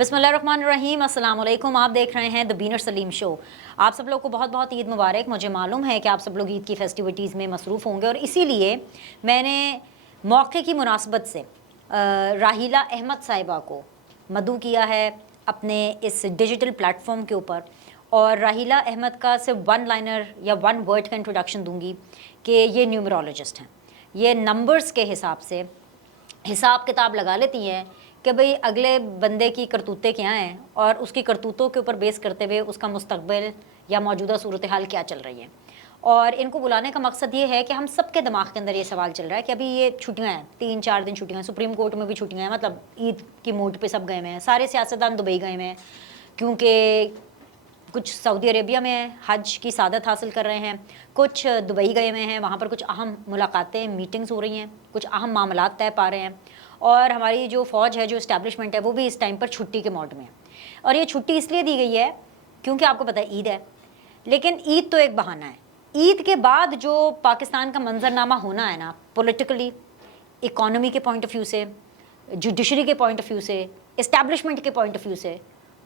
بسم اللہ الرحمن الرحیم، السلام علیکم. آپ دیکھ رہے ہیں دی بینر سلیم شو. آپ سب لوگ کو بہت بہت عید مبارک. مجھے معلوم ہے کہ آپ سب لوگ عید کی فیسٹیوٹیز میں مصروف ہوں گے، اور اسی لیے میں نے موقع کی مناسبت سے راحیلہ احمد صاحبہ کو مدعو کیا ہے اپنے اس ڈیجیٹل پلیٹ فارم کے اوپر. اور راحیلہ احمد کا صرف ون لائنر یا ون ورڈ کا انٹروڈکشن دوں گی کہ یہ نیومرولوجسٹ ہیں. یہ نمبرز کے حساب سے حساب کتاب لگا لیتی ہیں کہ بھئی اگلے بندے کی کرتوتیں کیا ہیں، اور اس کی کرتوتوں کے اوپر بیس کرتے ہوئے اس کا مستقبل یا موجودہ صورتحال کیا چل رہی ہے. اور ان کو بلانے کا مقصد یہ ہے کہ ہم سب کے دماغ کے اندر یہ سوال چل رہا ہے کہ ابھی یہ چھٹیاں ہیں، 3-4 دن چھٹیاں ہیں، سپریم کورٹ میں بھی چھٹیاں ہیں، مطلب عید کی موڈ پہ سب گئے ہوئے ہیں، سارے سیاستدان دبئی گئے ہوئے ہیں، کیونکہ کچھ سعودی عربیہ میں حج کی سعادت حاصل کر رہے ہیں، کچھ دبئی گئے ہوئے ہیں، وہاں پر کچھ اہم ملاقاتیں میٹنگز ہو رہی ہیں، کچھ اہم معاملات طے پا رہے ہیں. اور ہماری جو فوج ہے، جو اسٹیبلشمنٹ ہے، وہ بھی اس ٹائم پر چھٹی کے موڈ میں ہے. اور یہ چھٹی اس لیے دی گئی ہے کیونکہ آپ کو پتہ ہے عید ہے. لیکن عید تو ایک بہانہ ہے. عید کے بعد جو پاکستان کا منظرنامہ ہونا ہے نا، پولیٹیکلی، اکانومی کے پوائنٹ آف ویو سے، جوڈیشری کے پوائنٹ آف ویو سے، اسٹیبلشمنٹ کے پوائنٹ آف ویو سے،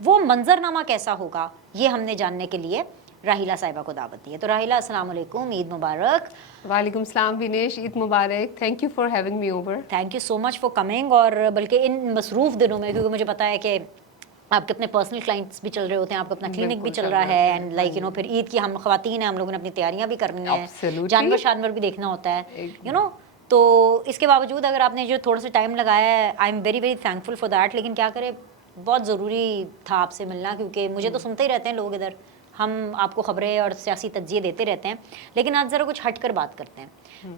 وہ منظرنامہ کیسا ہوگا، یہ ہم نے جاننے کے لیے راحیلہ صاحبہ کو دعوت دی ہے. تو راحیلہ، السلام علیکم، عید مبارک. وعلیکم السلام بینیش، عید مبارک. Thank you for having me over. Thank you so much for coming. اور بلکہ ان مصروف دنوں میں، کیونکہ مجھے پتا ہے کہ آپ کے اپنے پرسنل کلائنٹس بھی چل رہے ہوتے ہیں، آپ کا اپنا کلینک بھی چل رہا ہے، اینڈ لائک پھر عید کی ہم خواتین ہیں، ہم لوگوں نے اپنی تیاریاں بھی کرنی ہیں، جانور شانور بھی دیکھنا ہوتا ہے، تو اس کے باوجود اگر آپ نے جو تھوڑا سا ٹائم لگایا ہے، I am very very thankful for that. لیکن کیا کرے، بہت ضروری تھا آپ سے ملنا، کیونکہ مجھے تو سنتے ہی رہتے ہیں لوگ ادھر، ہم آپ کو خبریں اور سیاسی تجزیے دیتے رہتے ہیں، لیکن آج ذرا کچھ ہٹ کر بات کرتے ہیں.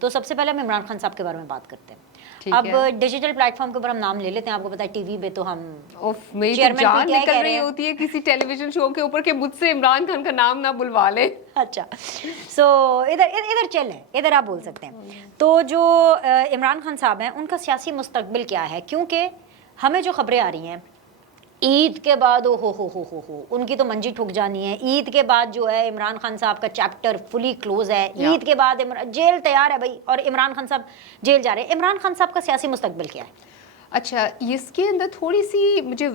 تو سب سے پہلے ہم عمران خان صاحب کے بارے میں بات کرتے ہیں. اب ڈیجیٹل پلیٹ فارم کے اوپر ہم نام لے لیتے ہیں. آپ کو پتا ہے ٹی وی پہ تو ہم جان نکل رہی ہوتی ہے کسی ٹیلی ویژن شو کے اوپر کہ مجھ سے عمران خان کا نام نہ بلوا لے. اچھا، سو ادھر چل ہے، ادھر آپ بول سکتے ہیں. تو جو عمران خان صاحب ہیں، ان کا سیاسی مستقبل کیا ہے؟ کیونکہ ہمیں جو خبریں آ رہی ہیں عید کے بعد، ہو ان کی تو منجی ٹھک جانی ہے. عید کے بعد جو ہے عمران خان صاحب کا چیپٹر فلی کلوز ہے. عید کے بعد جیل تیار ہے بھائی، اور عمران خان صاحب جیل جا رہے ہیں. عمران خان صاحب کا سیاسی مستقبل کیا ہے؟ اچھا، اس کے اندر تھوڑی سی مجھے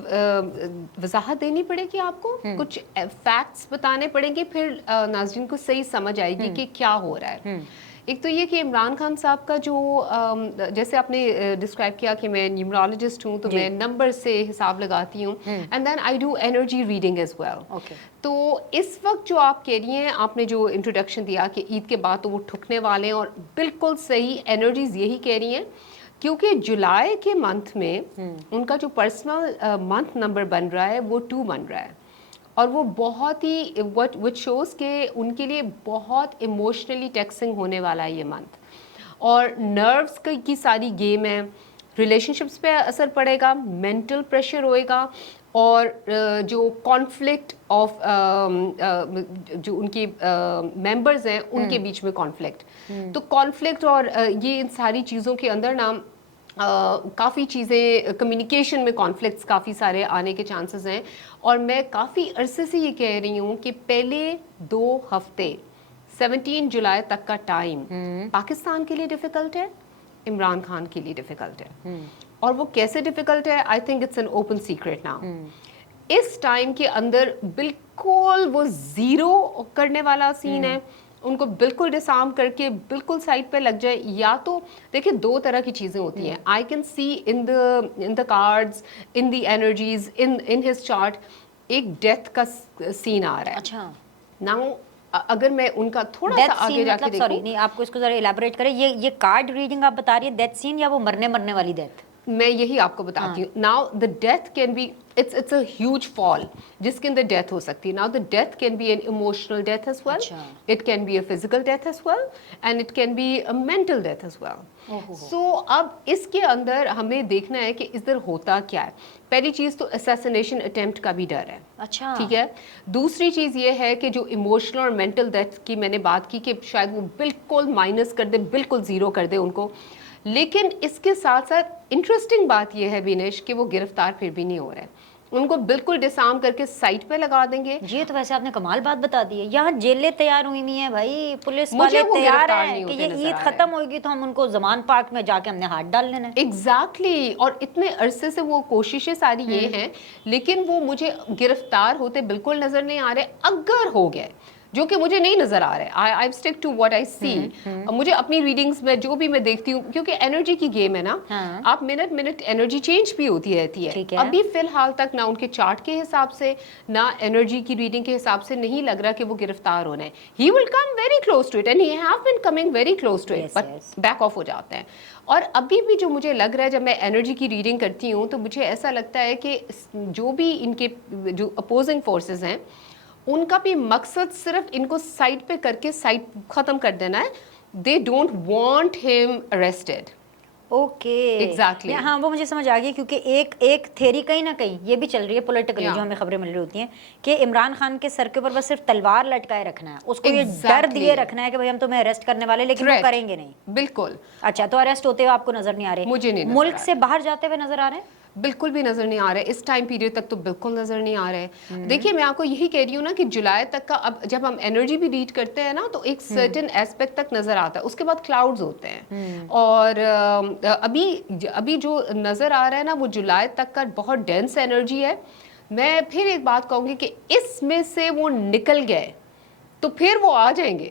وضاحت دینی پڑے گی، آپ کو کچھ فیکٹس بتانے پڑیں گے، پھر ناظرین کو صحیح سمجھ آئے گی کہ کیا ہو رہا ہے. ایک تو یہ کہ عمران خان صاحب کا جو جیسے آپ نے ڈسکرائب کیا کہ میں نیومرولوجسٹ ہوں، تو میں نمبر سے حساب لگاتی ہوں، and then I do energy reading as well. تو اس وقت جو آپ کہہ رہی ہیں، آپ نے جو انٹروڈکشن دیا کہ عید کے بعد تو وہ ٹھکنے والے ہیں، اور بالکل صحیح انرجیز یہی کہہ رہی ہیں، کیونکہ جولائی کے منتھ میں ان کا جو پرسنل منتھ نمبر بن رہا ہے وہ 2 بن رہا ہے، اور وہ بہت ہی وچ شوز کہ ان کے لیے بہت ایموشنلی ٹیکسنگ ہونے والا ہے یہ منتھ. اور نروس کی ساری گیم ہے، ریلیشن شپس پہ اثر پڑے گا، مینٹل پریشر ہوئے گا، اور جو کانفلکٹ آف جو ان کی ممبرز ہیں ان کے بیچ میں کانفلکٹ. تو کانفلکٹ اور یہ ان ساری چیزوں کے اندر نا کافی چیزیں، کمیونیکیشن میں کانفلکٹس کافی سارے آنے کے چانسز ہیں. اور میں کافی عرصے سے یہ کہہ رہی ہوں کہ پہلے 2 ہفتے 17 جولائی تک کا ٹائم پاکستان کے لیے ڈیفیکلٹ ہے، عمران خان کے لیے ڈیفیکلٹ ہے. اور وہ کیسے ڈیفیکلٹ ہے؟ I think it's an open secret now. اس ٹائم کے اندر بالکل وہ زیرو کرنے والا سین ہے، ان کو بالکل ڈسارم کر کے بالکل سائڈ پہ لگ جائے. یا تو دیکھیں 2 طرح کی چیزیں ہوتی ہیں. I can see in the cards, in the energies, in his chart ایک ڈیتھ کا سین آ رہا ہے. اچھا، ناؤ اگر میں ان کا تھوڑا سا آگے جا کے دیکھوں، سوری نہیں، آپ کو اس کو ذرا الیبوریٹ کریں. یہ کارڈ ریڈنگ آپ بتا رہی ہے ڈیتھ سین، یا وہ مرنے والی ڈیتھ؟ میں یہی آپ کو بتاتی ہوں. Now the death can be, it's a huge fall جس کے اندر ڈیتھ ہو سکتی ہے. Now the death can be an emotional death as well, it can be a physical death as well, and it can be a mental death as well. So اب اس کے اندر ہمیں دیکھنا ہے کہ ادھر ہوتا کیا ہے. پہلی چیز تو اسیسینیشن اٹیمپٹ کا بھی ڈر ہے. اچھا، ٹھیک ہے. دوسری چیز یہ ہے کہ جو ایموشنل اور مینٹل ڈیتھ کی میں نے بات کی کہ شاید وہ بالکل مائنس کر دے، بالکل زیرو کر دے ان کو. لیکن اس کے ساتھ ساتھ انٹرسٹنگ بات یہ ہے بینیش کہ وہ گرفتار پھر بھی نہیں ہو رہے. ان کو بالکل ڈسارم کر کے سائٹ پہ لگا دیں گے. یہ تو ویسے آپ نے کمال بات بتا دی ہے. یہاں جیلیں تیار ہوئی ہوئی ہیں بھائی, پولیس والے تیار ہیں کہ یہ عید ختم ہوئے گی تو ہم ان کو زمان پارک میں جا کے ہم نے ہاتھ ڈال لینا ہے. ایگزیکٹلی. اور اتنے عرصے سے وہ کوششیں ساری یہ ہیں, لیکن وہ مجھے گرفتار ہوتے بالکل نظر نہیں آ رہے. اگر ہو گئے, جو کہ مجھے نہیں نظر آ رہا ہے, آئی اسٹک ٹو واٹ آئی سی. مجھے اپنی ریڈنگز میں جو بھی میں دیکھتی ہوں, کیونکہ انرجی کی گیم ہے نا, آپ منٹ انرجی چینج بھی ہوتی رہتی ہے. ابھی فی الحال تک نہ ان کے چارٹ کے حساب سے نہ انرجی کی ریڈنگ کے حساب سے نہیں لگ رہا کہ وہ گرفتار ہونا ہے. He will come very close to it and he have been coming very close to it, but back off ہو جاتے ہیں. اور ابھی بھی جو مجھے لگ رہا ہے جب میں انرجی کی ریڈنگ کرتی ہوں تو مجھے ایسا لگتا ہے کہ جو بھی ان کے جو اپوزنگ فورسز ہیں ان کا بھی مقصد صرف ان کو سائٹ پہ کر کے سائٹ ختم کر دینا ہے. دے ڈونٹ وانٹ ہم اریسٹڈ. Okay, exactly. ہاں وہ مجھے سمجھ آ گئی, کیونکہ ایک تھیری کہیں نہ کہیں یہ بھی چل رہی ہے پولیٹیکلی, جو ہمیں خبریں مل رہی ہوتی ہیں کہ عمران خان کے سر کے اوپر بس صرف تلوار لٹکائے رکھنا ہے, اس کو یہ ڈر دیے رکھنا ہے کہ بھائی ہم تمہیں اریسٹ کرنے والے, لیکن وہ کریں گے نہیں. بالکل. اچھا, تو اریسٹ ہوتے ہوئے آپ کو نظر نہیں آ رہے؟ مجھے نہیں. ملک سے باہر جاتے ہوئے نظر آ رہے ہیں؟ بالکل بھی نظر نہیں آ رہا ہے. اس ٹائم پیریڈ تک تو بالکل نظر نہیں آ رہا ہے. دیکھیے میں آپ کو یہی کہہ رہی ہوں نا کہ جولائی تک کا, اب جب ہم انرجی بھی ریڈ کرتے ہیں نا تو ایک سرٹن ایسپیکٹ تک نظر آتا ہے, اس کے بعد کلاؤڈز ہوتے ہیں. اور ابھی جو نظر آ رہا ہے نا وہ جولائی تک کا بہت ڈینس انرجی ہے. میں پھر ایک بات کہوں گی کہ اس میں سے وہ نکل گئے تو پھر وہ آ جائیں گے.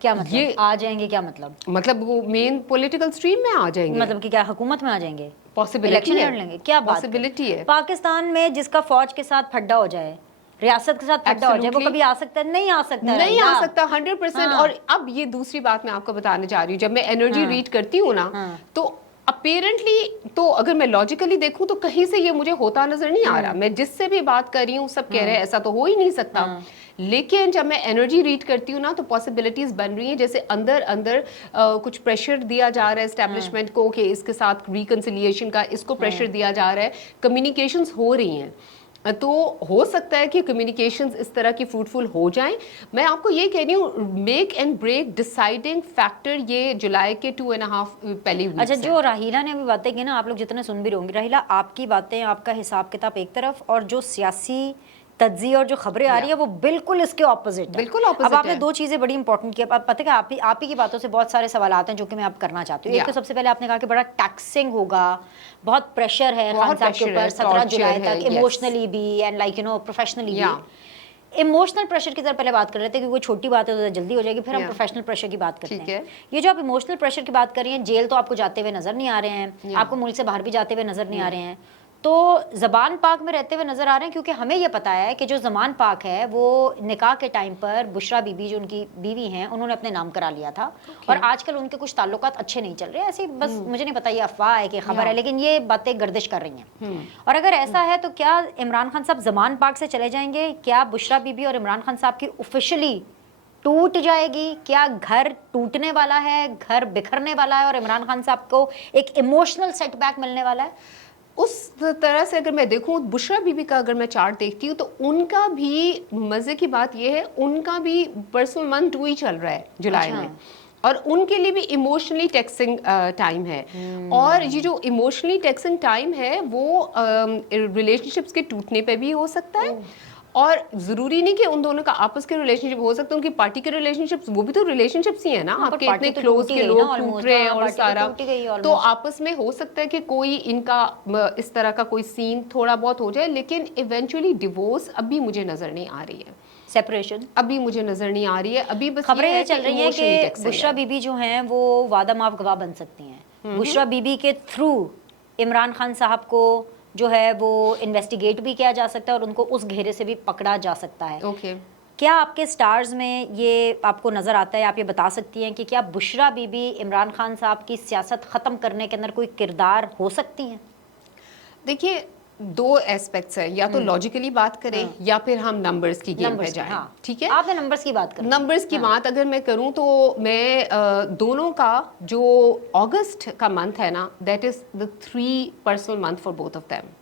کیا مطلب آ جائیں گے؟ کیا مطلب وہ مین پولیٹیکل سٹریم میں آ جائیں گے. مطلب کہ کیا حکومت میں آ جائیں گے؟ پاسبلٹی لڑ لیں گے. کیا پاسبلٹی ہے؟ پاکستان میں جس کا فوج کے ساتھ پھڈا ہو جائے, ریاست کے ساتھ پھڈا ہو جائے, وہ کبھی آ سکتا ہے؟ نہیں آ سکتا, نہیں آ سکتا 100%. اور اب یہ دوسری بات میں آپ کو بتانے جا رہی ہوں, جب میں انرجی ریڈ کرتی ہوں نا تو اپیرنٹلی, تو اگر میں لاجیکلی دیکھوں تو کہیں سے یہ مجھے ہوتا نظر نہیں آ رہا. میں جس سے بھی بات کر رہی ہوں سب کہہ رہے ہیں ایسا تو ہو ہی نہیں سکتا. لیکن جب میں انرجی ریڈ کرتی ہوں نا تو پاسبلٹیز بن رہی ہیں, جیسے اندر کچھ پریشر دیا جا رہا ہے اسٹیبلشمنٹ کو کہ اس کے ساتھ ریکنسیلیشن کا اس کو پریشر دیا جا رہا ہے, کمیونیکیشنز ہو رہی ہیں. تو ہو سکتا ہے کہ کمیونیکیشنز اس طرح کی فروٹفل ہو جائیں. میں آپ کو یہ کہہ رہی ہوں, میک اینڈ بریک ڈیسائیڈنگ فیکٹر یہ جولائی کے 2.5 پہلی ویکس. اچھا, جو راہیلہ نے ابھی باتیں کی نا, آپ لوگ جتنے سن بھی رہے ہوں گے, راہیلہ آپ کی باتیں, آپ کا حساب کتاب ایک طرف, اور جو سیاسی تجزیے اور جو خبریں آ رہی ہیں وہ بالکل اس کے اپوزٹ ہے. بالکل اپوزٹ. اب آپ نے دو چیزیں بڑی امپورٹنٹ کی. اب پتہ کہ آپ ہی کی باتوں سے بہت سارے سوالات ہیں جو کہ میں اب کرنا چاہتی ہوں. ایک تو سب سے پہلے آپ نے کہا کہ بڑا ٹیکسنگ ہوگا, بہت پریشر ہے خان صاحب کے اوپر 17 جولائی تک, ایموشنلی بھی اینڈ لائک پروفیشنلی بھی. ایموشنل پریشر کی طرف پہلے بات کر رہے تھے کہ کوئی چھوٹی بات ہے تو جلدی ہو جائے گی, پھر ہم پروفیشنل پریشر کی بات کرتے ہیں. یہ جو آپ ایموشنل پریشر کی بات کر رہی ہیں, جیل تو آپ کو جاتے ہوئے نظر نہیں آ رہے ہیں, آپ کو ملک سے باہر بھی جاتے ہوئے نظر نہیں آ رہے ہیں, تو زبان پاک میں رہتے ہوئے نظر آ رہے ہیں. کیونکہ ہمیں یہ پتا ہے کہ جو زمان پاک ہے وہ نکاح کے time per Bushra be be جو ان کی بیوی ہیں انہوں نے اپنے نام کرا لیا تھا, اور آج کل ان کے کچھ تعلقات اچھے نہیں چل رہے. ایسے بس مجھے نہیں پتا یہ افواہ ہے کہ خبر ہے, لیکن یہ باتیں گردش کر رہی ہیں. اور اگر ایسا ہے تو کیا عمران خان صاحب زمان پاک سے چلے جائیں گے؟ کیا بشرا بی بی اور عمران خان صاحب کی آفیشلی ٹوٹ جائے گی؟ کیا گھر ٹوٹنے والا ہے, گھر بکھرنے والا ہے, اور عمران خان صاحب کو ایک ایموشنل سیٹ بیک ملنے والا ہے؟ اس طرح سے اگر میں دیکھوں, بشرا بی بی کا اگر میں چارٹ دیکھتی ہوں تو ان کا بھی مزے کی بات یہ ہے, ان کا بھی پرسنل منتھ 2 ہی چل رہا ہے جولائی میں, اور ان کے لیے بھی ایموشنلی ٹیکسنگ ٹائم ہے. اور یہ جو ایموشنلی ٹیکسنگ ٹائم ہے وہ ریلیشن شپس کے ٹوٹنے پہ بھی ہو سکتا ہے, اور ضروری نہیں کہ ان دونوں کا آپس کے ریلیشن شپ ہو سکتا ہے, ان کی پارٹی کے ریلیشن شپس وہ بھی تو ریلیشن شپس ہی ہیں نا, آپ کے اتنے کلوز کے لوگ ٹوٹ رہے ہیں اور سارا, تو آپس میں ہو سکتا ہے کہ کوئی ان کا اس طرح کا کوئی سین تھوڑا بہت ہو جائے, لیکن ایونچولی ڈیورس ابھی مجھے نظر نہیں آ رہی ہے. سیپریشن ابھی مجھے نظر نہیں آ رہی ہے. ابھی بس خبریں یہ چل رہی ہیں کہ بشرا بی بی جو ہیں وہ وعدہ معاف گواہ بن سکتی ہیں. بشرا بی بی کے تھرو عمران خان صاحب کو جو ہے وہ انویسٹیگیٹ بھی کیا جا سکتا ہے, اور ان کو اس گھیرے سے بھی پکڑا جا سکتا ہے. کیا آپ کے سٹارز میں یہ آپ کو نظر آتا ہے؟ آپ یہ بتا سکتی ہیں کہ کیا بشرا بی بی عمران خان صاحب کی سیاست ختم کرنے کے اندر کوئی کردار ہو سکتی ہیں؟ دیکھیے, 2 ایسپیکٹس ہیں, یا تو لاجیکلی بات کریں یا پھر ہم نمبرز کی گیم پہ جائیں. ٹھیک ہے, آپ نے نمبرز کی بات کریں. نمبرز کی بات اگر میں کروں تو میں دونوں کا جو اگست کا منتھ ہے نا, that is the 3 personal month for both of them.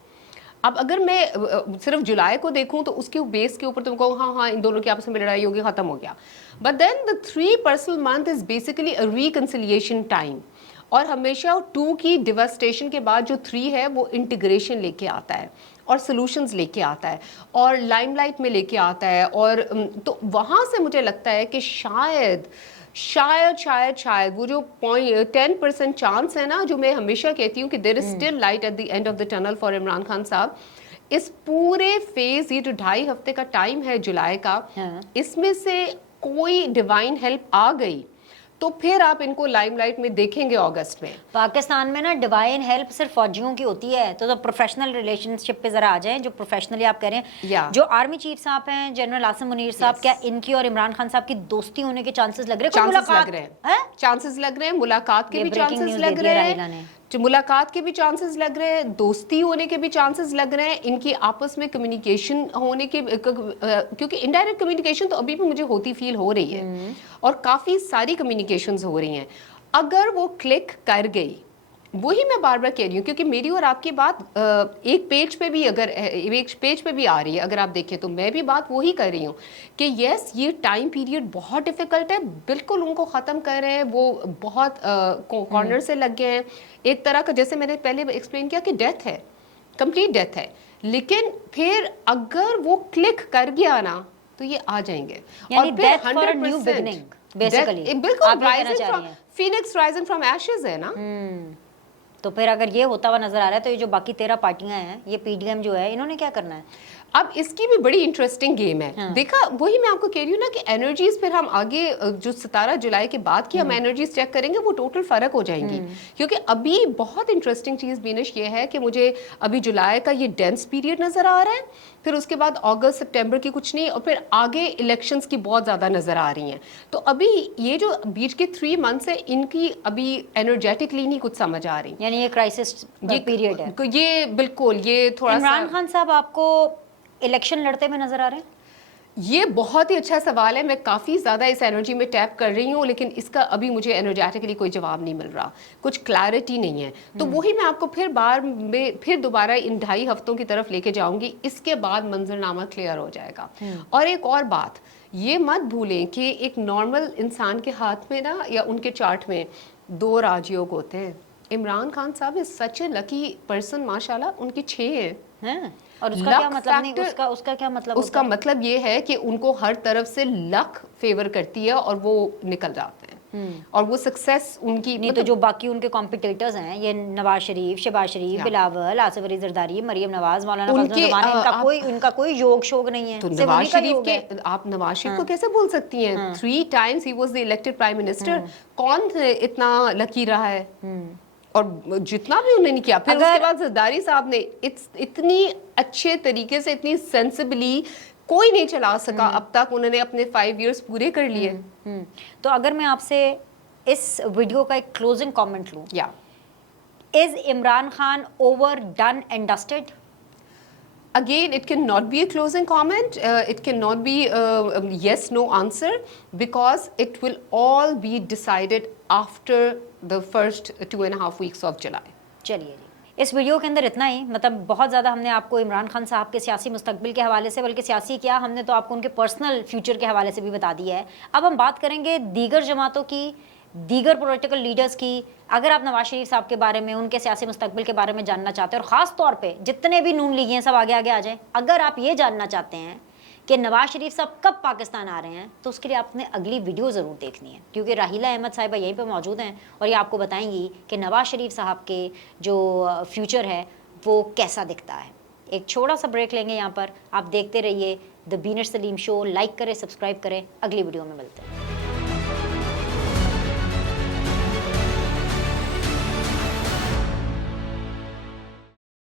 اب اگر میں صرف جولائی کو دیکھوں تو اس کے بیس کے اوپر تم کہو ہاں ان دونوں کی آپس میں لڑائی ہوگی, ختم ہو گیا. But then the 3 personal month is basically a reconciliation time, اور ہمیشہ 2 کی ڈیواسٹیشن کے بعد جو 3 ہے وہ انٹیگریشن لے کے آتا ہے. اور سلوشنز لے کے آتا ہے اور لائم لائٹ میں لے کے آتا ہے, اور تو وہاں سے مجھے لگتا ہے کہ شاید وہ جو 10% چانس ہے نا, جو میں ہمیشہ کہتی ہوں کہ there is still light at the end of the tunnel for Imran Khan صاحب. اس پورے فیز, یہ جو 2.5 ہفتے کا ٹائم ہے جولائی کا, اس میں سے کوئی ڈیوائن ہیلپ آ گئی تو پھر آپ ان کو لائم لائٹ میں دیکھیں گے اگست میں. پاکستان میں نا ڈیوائن ہیلپ صرف فوجیوں کی ہوتی ہے, تو پروفیشنل ریلیشن شپ پہ ذرا آ جائیں, جو پروفیشنلی آپ کہہ رہے ہیں, جو آرمی چیف صاحب ہیں جنرل عاصم منیر صاحب, کیا ان کی اور عمران خان صاحب کی دوستی ہونے کے چانسز لگ رہے ہیں؟ چانسز لگ رہے ہیں, ملاقات کے بھی چانسز لگ رہے ہیں, ملاقات کے بھی چانسز لگ رہے ہیں, دوستی ہونے کے بھی چانسز لگ رہے ہیں, ان کی آپس میں کمیونیکیشن ہونے کے, کیونکہ انڈائریکٹ کمیونیکیشن تو ابھی بھی مجھے ہوتی فیل ہو رہی ہے اور کافی ساری کمیونیکیشنز ہو رہی ہیں. اگر وہ کلک کر گئی, وہی میں بار بار کہہ رہی ہوں, کیونکہ میری اور آپ کی بات ایک پیج پہ بھی آ رہی ہے, اگر آپ دیکھیں تو میں بھی بات وہی کر رہی ہوں کہ یس, یہ ٹائم پیریڈ بہت ڈیفیکلٹ ہے, بالکل ان کو ختم کر رہے ہیں, وہ بہت کارنر سے لگ گئے ہیں. ایک طرح کا, جیسے میں نے پہلے ایکسپلین کیا کہ ڈیتھ ہے, کمپلیٹ ڈیتھ ہے, لیکن پھر اگر وہ کلک کر گیا نا تو یہ آ جائیں گے. اور پھر 100% بالکل فینکس رائزنگ فرام ایشز ہے نا. تو پھر اگر یہ ہوتا ہوا نظر آ رہا ہے تو یہ جو باقی 13 پارٹیاں ہیں, یہ پی ڈی ایم جو ہے, انہوں نے کیا کرنا ہے اب؟ اس کی بھی بڑی انٹرسٹنگ گیم ہے. دیکھا, وہی میں آپ کو کہہ رہی ہوں نا کہ انرجیز پھر ہم آگے جو 17 جولائی کے بعد کی ہم انرجیز چیک کریں گے, وہ ٹوٹل فرق ہو جائیں گی. کیونکہ ابھی بہت انٹرسٹنگ چیز بینش یہ ہے کہ مجھے ابھی جولائی کا یہ ڈینس پیریڈ نظر آ رہا ہے, پھر اس کے بعد اگست سپٹمبر کی کچھ نہیں, اور پھر آگے الیکشنز کی بہت زیادہ نظر آ رہی ہیں. تو ابھی یہ جو بیچ کے 3 months ہے, ان کی ابھی انرجیٹکلی نہیں کچھ سمجھ آ رہی, یعنی یہ کرائسس پیریڈ ہے. یہ بالکل, یہ تھوڑا سا. عمران خان صاحب آپ کو الیکشن لڑتے ہوئے نظر آ رہے ہیں؟ یہ بہت ہی اچھا سوال ہے, میں کافی زیادہ اس انرجی میں ٹیپ کر رہی ہوں, لیکن اس کا ابھی مجھے انرجیٹکلی کوئی جواب نہیں مل رہا, کچھ کلیئرٹی نہیں ہے. تو وہی میں آپ کو پھر دوبارہ ان 2.5 ہفتوں کی طرف لے کے جاؤں گی, اس کے بعد منظرنامہ کلیئر ہو جائے گا. اور ایک اور بات یہ مت بھولیں کہ ایک نارمل انسان کے ہاتھ میں نا, یا ان کے چارٹ میں 2 راجیوگ ہوتے ہیں. عمران خان صاحب از سچ اے لکی پرسن, ماشاءاللہ, ان کی 6 ہیں. اور اس کا کیا مطلب نہیں, اس کا کیا مطلب؟ اس کا مطلب یہ ہے کہ ان کو ہر طرف سے لک فیور کرتی ہے اور وہ نکل جاتے ہیں, اور وہ سکسیس ان کی نہیں. تو جو باقی ان کے کمپیٹیٹرز ہیں, یہ نواز شریف, شہباز شریف, بلاول, آصف علی زرداری, مریم نواز, مولانا فضل الرحمان, ان کا کوئی یوگ شوگ نہیں ہے. تو نواز شریف کے, آپ نواز شریف کو کیسے بول سکتی ہیں؟ 3 times he was the elected prime minister. کون اتنا لکی رہا ہے؟ اور جتنا بھی انہوں نے کیا, پھر اس کے بعد زرداری صاحب نے اتنی اچھے طریقے سے, اتنی سینسبلی کوئی نہیں چلا سکا اب تک, انہوں نے اپنے 5 years پورے کر لیے. تو اگر میں آپ سے اس ویڈیو کا ایک کلوزنگ کامنٹ لوں, is Imran Khan over done and dusted? Again, it cannot be a closing comment. It cannot be a yes, no answer, because it will all be decided after the first 2.5 weeks of July. چلیے جی, اس video کے اندر اتنا ہی. مطلب بہت زیادہ ہم نے آپ کو عمران خان صاحب کے سیاسی مستقبل کے حوالے سے, بلکہ سیاسی کیا, ہم نے تو آپ کو ان کے پرسنل فیوچر کے حوالے سے بھی بتا دیا ہے. اب ہم بات کریں گے دیگر جماعتوں کی, دیگر پولیٹیکل لیڈرز کی. اگر آپ نواز شریف صاحب کے بارے میں, ان کے سیاسی مستقبل کے بارے میں جاننا چاہتے ہیں, اور خاص طور پہ جتنے بھی نون لیگی ہیں سب آگے آ جائیں, اگر آپ یہ جاننا چاہتے ہیں کہ نواز شریف صاحب کب پاکستان آ رہے ہیں, تو اس کے لیے آپ نے اگلی ویڈیو ضرور دیکھنی ہے, کیونکہ راحیلہ احمد صاحبہ یہیں پہ موجود ہیں اور یہ آپ کو بتائیں گی کہ نواز شریف صاحب کے جو فیوچر ہے وہ کیسا دکھتا ہے. ایک چھوٹا سا بریک لیں گے یہاں پر, آپ دیکھتے رہیے the banner Salim show. Like کریں, سبسکرائب کریں, اگلی ویڈیو میں ملتے ہیں.